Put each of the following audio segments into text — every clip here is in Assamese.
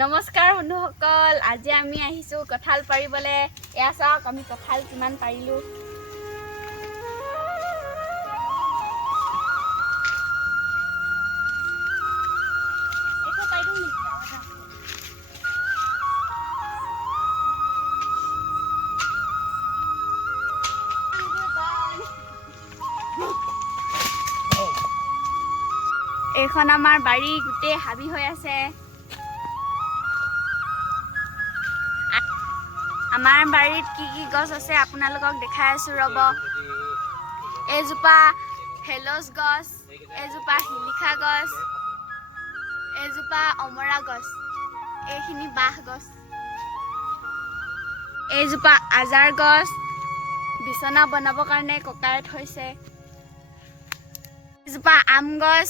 নমস্কাৰ বন্ধুসকল, আজি আমি আহিছোঁ কঁঠাল পাৰিবলৈ। এয়া চাওক আমি কঁঠাল কিমান পাৰিলোঁ। এইখন আমাৰ বাৰী গোটেই হাবি হৈ আছে। আমাৰ বাৰীত কি কি গছ আছে আপোনালোকক দেখাই আছোঁ ৰ'ব। এইজোপা হেলছ গছ, এইজোপা শিলিখা গছ, এইজোপা অমৰা গছ, এইখিনি বাঁহ গছ, এইজোপা আজাৰ গছ, বিচনা বনাবৰ কাৰণে ককাই থৈছে। এইজোপা আম গছ,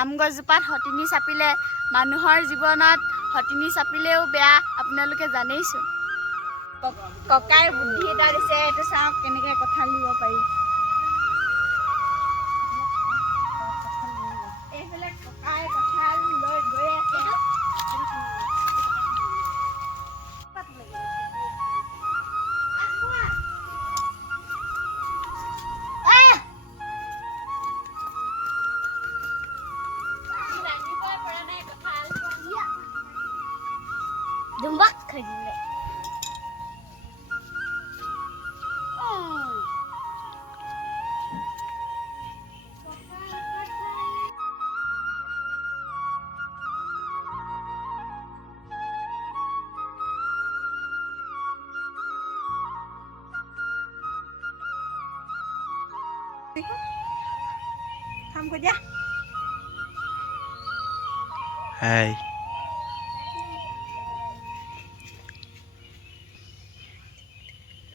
আম গছজোপাত সতিনী চাপিলে মানুহৰ জীৱনত সতিনী চাপিলেও বেয়া, আপোনালোকে জানেইচোন। ককাই বুদ্ধি এটা দিছে, এইটো চাওক কেনেকৈ কঁঠাল দিব পাৰি। এইফালে ককাই কঁঠাল লৈ গৈ আছে। Hai.